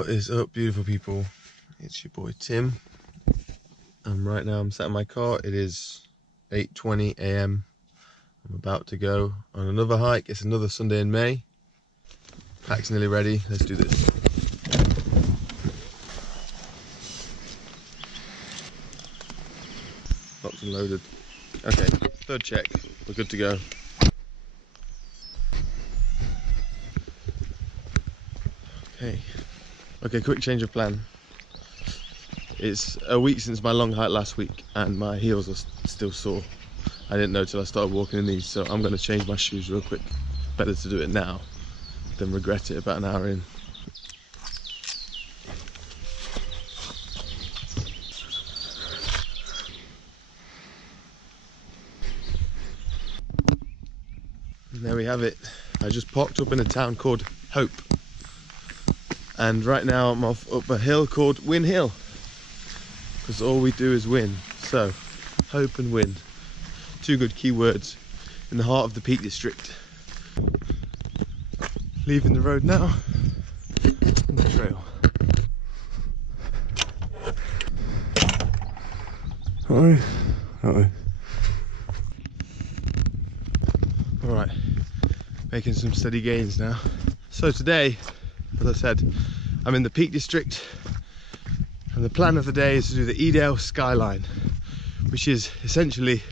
What is up, beautiful people? It's your boy Tim, and right now I'm sat in my car. It is 8:20 AM. I'm about to go on another hike. It's another Sunday in May. Pack's nearly ready. Let's do this. Locked and loaded. Okay, third check. We're good to go. Okay, quick change of plan. It's a week since my long hike last week and my heels are still sore. I didn't know till I started walking in these, so I'm going to change my shoes real quick. Better to do it now than regret it about an hour in. And there we have it. I just parked up in a town called Hope. And right now I'm off up a hill called Win Hill, because all we do is win. So, hope and win. Two good keywords in the heart of the Peak District. Leaving the road now on the trail. Alright, making some steady gains now. So today, as I said, I'm in the Peak District, and the plan of the day is to do the Edale Skyline, which is essentially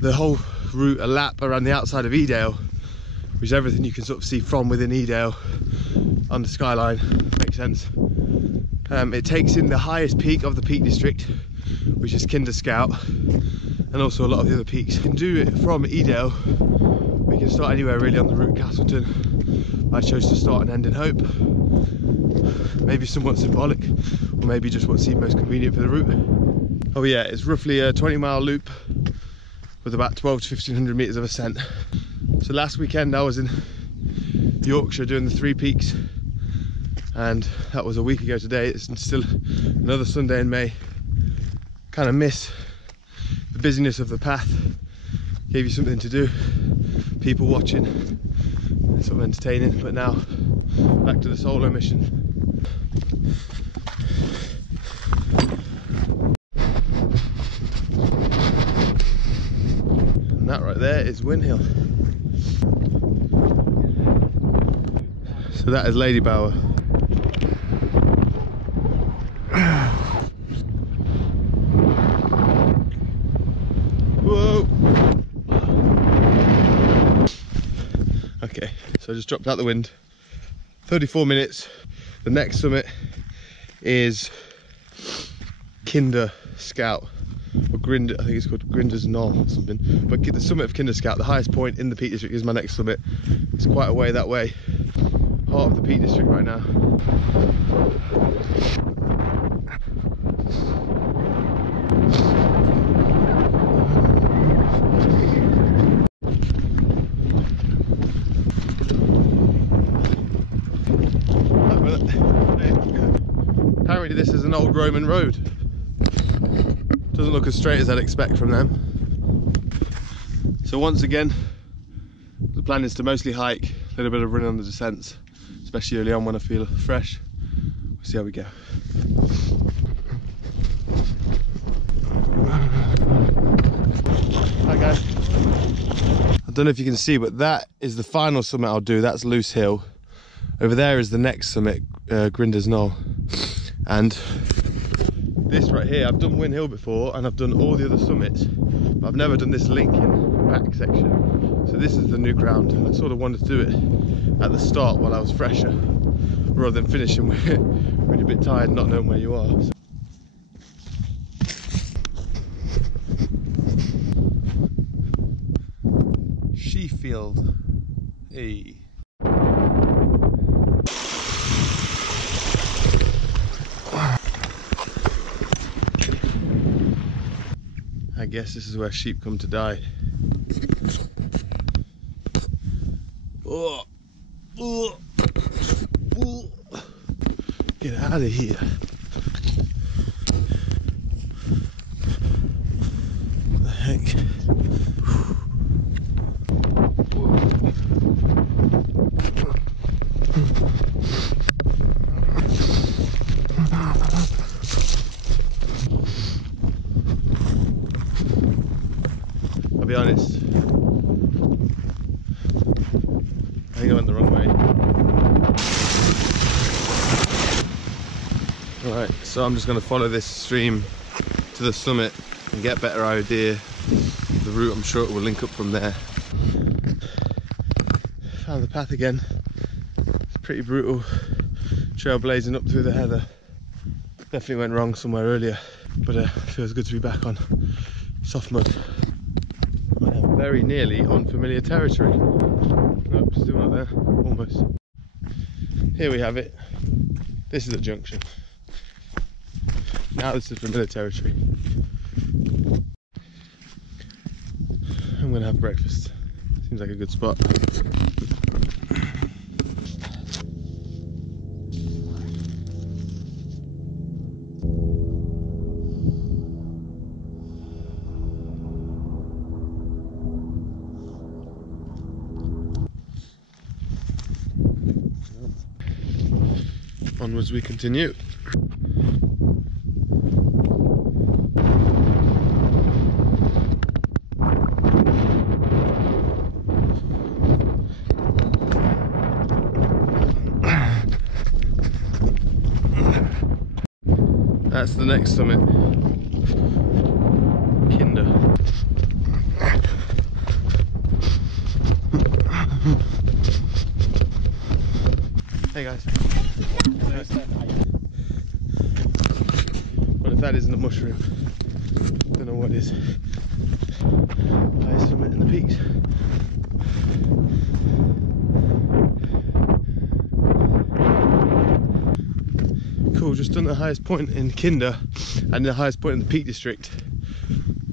the whole route, a lap around the outside of Edale, which is everything you can sort of see from within Edale on the skyline. Makes sense. It takes in the highest peak of the Peak District, which is Kinder Scout, and also a lot of the other peaks. You can do it from Edale. We can start anywhere really on the route, Castleton. I chose to start and end in Hope. Maybe somewhat symbolic, or maybe just what seemed most convenient for the route. Oh yeah, it's roughly a 20-mile loop with about 12 to 1500 meters of ascent. So last weekend I was in Yorkshire doing the 3 peaks, and that was a week ago today. It's still another Sunday in May. Kind of miss the busyness of the path. Gave you something to do, people watching, sort of entertaining, but now back to the solo mission. And that right there is Win Hill. So that is Lady Bower. Whoa! Okay, so I just dropped out the wind. 34 minutes. The next summit is Kinder Scout, or Grinder, I think it's called Grinder's Knoll or something. But the summit of Kinder Scout, the highest point in the Peak District, is my next summit. It's quite a way that way. Heart of the Peak District right now. Apparently this is an old Roman road. Doesn't look as straight as I'd expect from them. So once again, the plan is to mostly hike, a little bit of running on the descents, especially early on when I feel fresh. We'll see how we go. Hi guys. I don't know if you can see, but that is the final summit I'll do. That's Loose Hill. Over there is the next summit, Grinder's Knoll. And this right here, I've done Win Hill before and I've done all the other summits, but I've never done this Lincoln back section. So this is the new ground, and I sort of wanted to do it at the start while I was fresher, rather than finishing when you're a bit tired and not knowing where you are. So Sheffield. Hey. I guess this is where sheep come to die. Oh, oh, oh. Get out of here. What the heck? Right, so I'm just going to follow this stream to the summit and get a better idea of the route. I'm sure it will link up from there. Found the path again. It's pretty brutal. Trail blazing up through the heather. Definitely went wrong somewhere earlier, but it feels good to be back on soft mud. I am very nearly on familiar territory. Nope, still not there. Almost. Here we have it. This is the junction. Now this is familiar territory. I'm gonna have breakfast. Seems like a good spot. Onwards we continue. That's the next summit, Kinder. Hey guys. What if that isn't a mushroom? Don't know what is. Highest summit in the peaks. Cool, just done the highest point in Kinder and the highest point in the Peak District.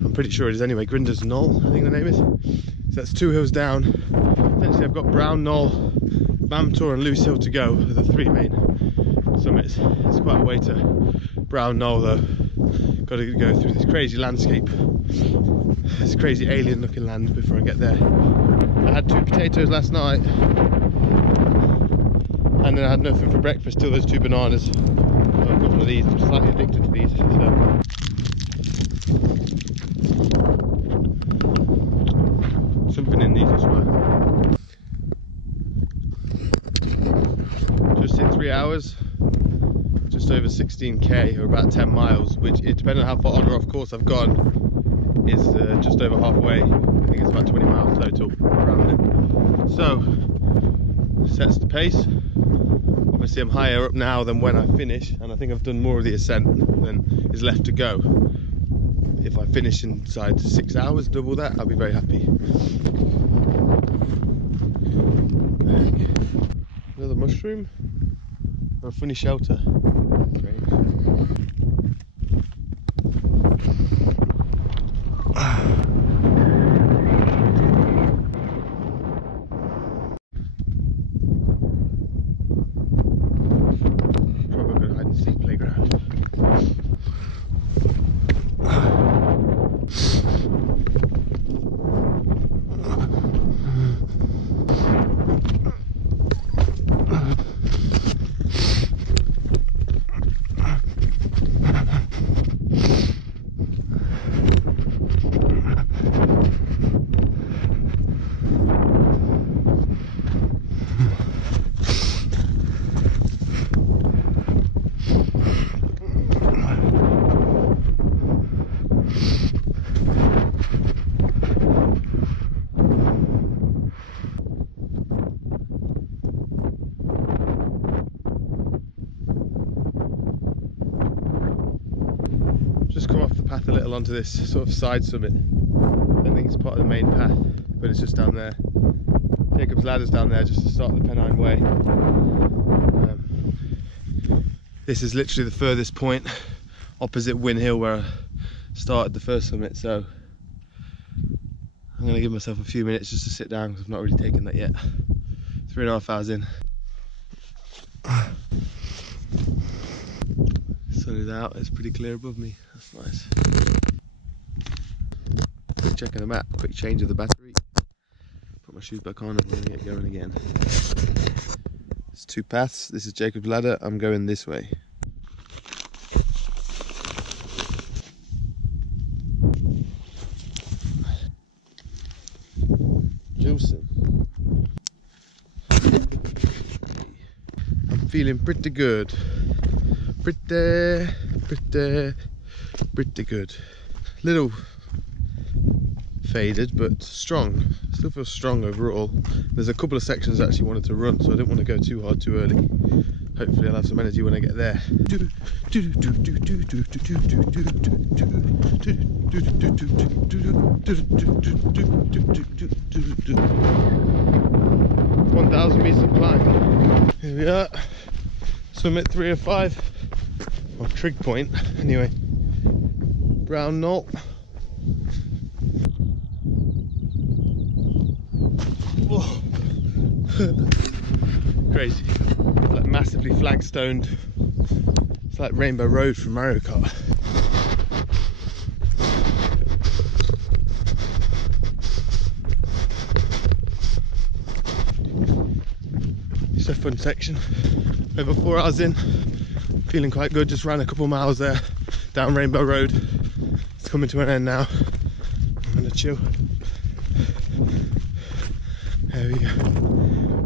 I'm pretty sure it is anyway. Grinder's Knoll, I think the name is. So that's 2 hills down. Essentially I've got Brown Knoll, Bamtor and Loose Hill to go with the 3 main summits. It's quite a way to Brown Knoll though. Got to go through this crazy landscape, this crazy alien looking land before I get there. I had 2 potatoes last night and then I had nothing for breakfast till those 2 bananas. So I've got one of these. I'm slightly addicted to these. So. Something in these as well. Just in 3 hours, just over 16k or about 10 miles, which, depending on how far on or off course I've gone, is just over halfway. I think it's about 20 miles total around it. So, sets the pace. Obviously I'm higher up now than when I finish, and I think I've done more of the ascent than is left to go. If I finish inside 6 hours, double that, I'll be very happy. Another mushroom or a funny shelter. Great. Probably a good hide and seek playground. Just come off the path a little onto this sort of side summit. I don't think it's part of the main path, but it's just down there. Jacob's Ladder's down there just to start the Pennine Way. This is literally the furthest point opposite Win Hill where I started the first summit, so I'm going to give myself a few minutes just to sit down because I've not really taken that yet. 3.5 hours in. Sun is out, it's pretty clear above me, that's nice. Quick check of the map, quick change of the battery. Put my shoes back on and I'm going to get going again. There's 2 paths, this is Jacob's Ladder, I'm going this way. Jilson. I'm feeling pretty good. pretty good. Little faded, but strong. Still feels strong overall. There's a couple of sections I actually wanted to run, so I didn't want to go too hard too early. Hopefully I'll have some energy when I get there. 1,000 meters of climb. Here we are. Summit 305. Or trig point, anyway. Brown knoll. Whoa. Crazy. Like massively flagstoned. It's like Rainbow Road from Mario Kart. It's a fun section. Over 4 hours in, feeling quite good. Just ran a couple miles there down Rainbow Road. It's coming to an end now. I'm gonna chill. There we go.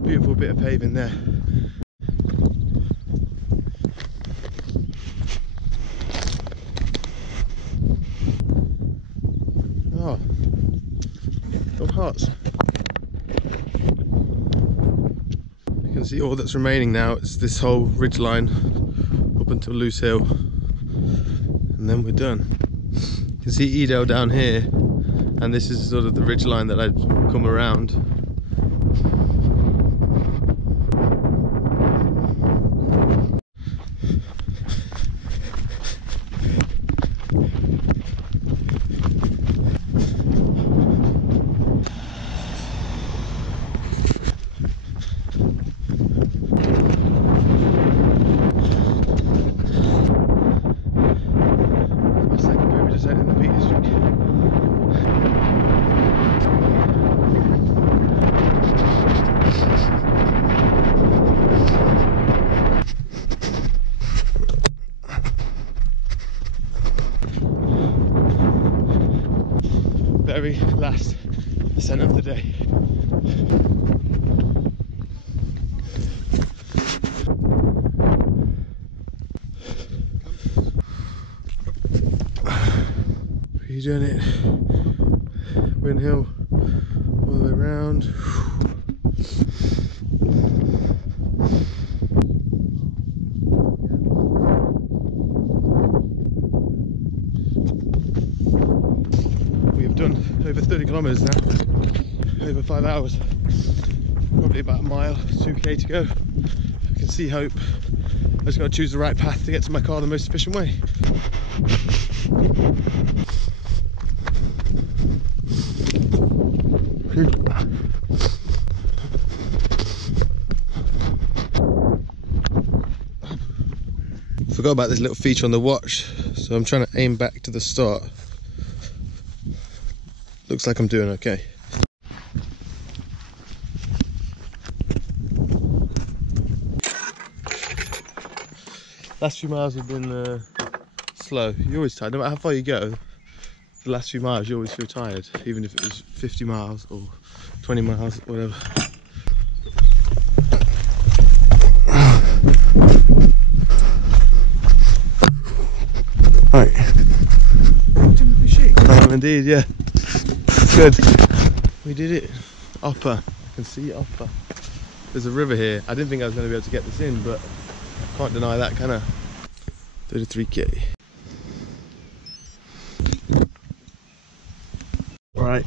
Beautiful bit of paving there. Oh, little hearts. You can see all that's remaining now. It's this whole ridge line up until Loose Hill, and then we're done. You can see Edale down here, and this is sort of the ridge line that I'd come around. Very last ascent of the day. You're doing it. Wind Hill all the way around. Done over 30 kilometers now, over 5 hours, probably about a mile, 2k to go. I can see hope. I just got to choose the right path to get to my car the most efficient way. Forgot about this little feature on the watch, so I'm trying to aim back to the start. Looks like I'm doing okay. Last few miles have been slow. You're always tired, no matter how far you go. The last few miles you always feel tired, even if it was 50 miles or 20 miles, whatever. Right. Indeed, yeah. Good. We did it. Upper. I can see upper. There's a river here. I didn't think I was going to be able to get this in, but I can't deny that, can I? 33k. Right.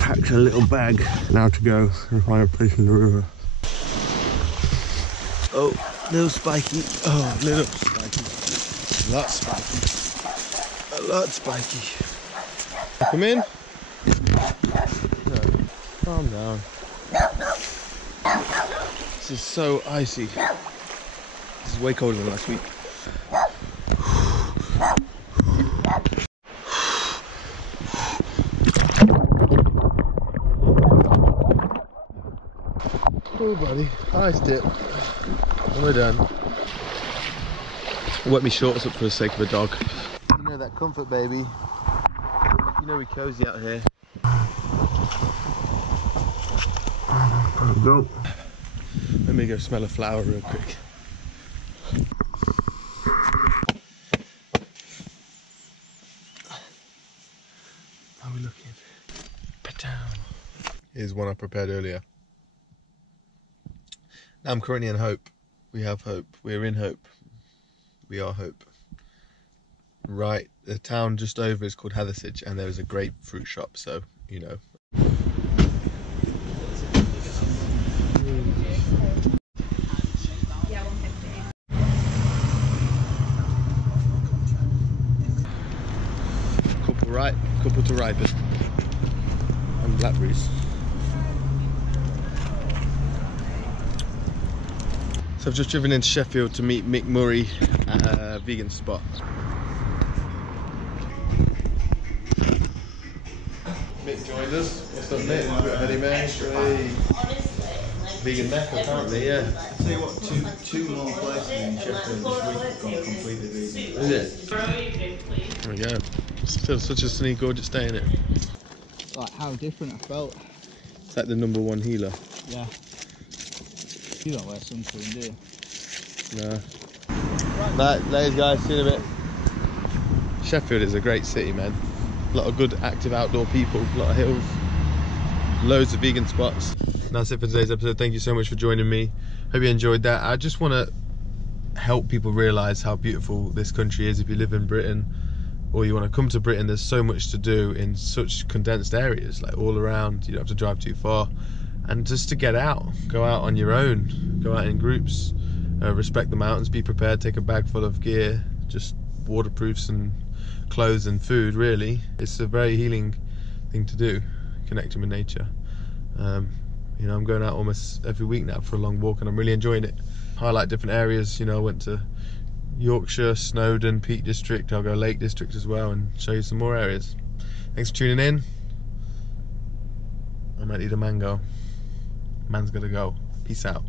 Packed a little bag. Now to go and find a place in the river. Oh, little spiky. Oh, little spiky. A lot spiky. A lot spiky. Come in. No, calm down. This is so icy. This is way colder than last week. Oh buddy, ice dip. And we're done. Wet me shorts up for the sake of a dog. You know that comfort, baby. You know we're cozy out here. There we go. Let me go smell a flower real quick. is one I prepared earlier. Now I'm currently in Hope. We have hope. We're in Hope. We are Hope. Right, the town just over is called ETHCS, and there is a grapefruit shop, so you know. Couple right, couple to ripen, and blackberries. So I've just driven into Sheffield to meet Mick Murray at a vegan spot. Mick joined us. What's up, Mick? Ready, mate? Vegan mecca, apparently, yeah. I'll tell you what, two more places in Sheffield this week have gone completely vegan. Is it? There we go. Still such a sunny, gorgeous day, isn't it? Like how different I felt. It's like the #1 healer. Yeah. You don't wear sunscreen, do you? No. Right, ladies, guys, see you in a bit. Sheffield is a great city, man. A lot of good, active outdoor people, a lot of hills, loads of vegan spots. And that's it for today's episode. Thank you so much for joining me. Hope you enjoyed that. I just want to help people realise how beautiful this country is. If you live in Britain or you want to come to Britain, there's so much to do in such condensed areas, like all around. You don't have to drive too far. And just to get out, go out on your own, go out in groups, respect the mountains, be prepared, take a bag full of gear, just waterproofs and clothes and food, really. It's a very healing thing to do, connecting with nature. You know, I'm going out almost every week now for a long walk and I'm really enjoying it. Highlight different areas, you know, I went to Yorkshire, Snowdon, Peak District, I'll go Lake District as well and show you some more areas. Thanks for tuning in. I might eat a mango. Man's gotta go. Peace out.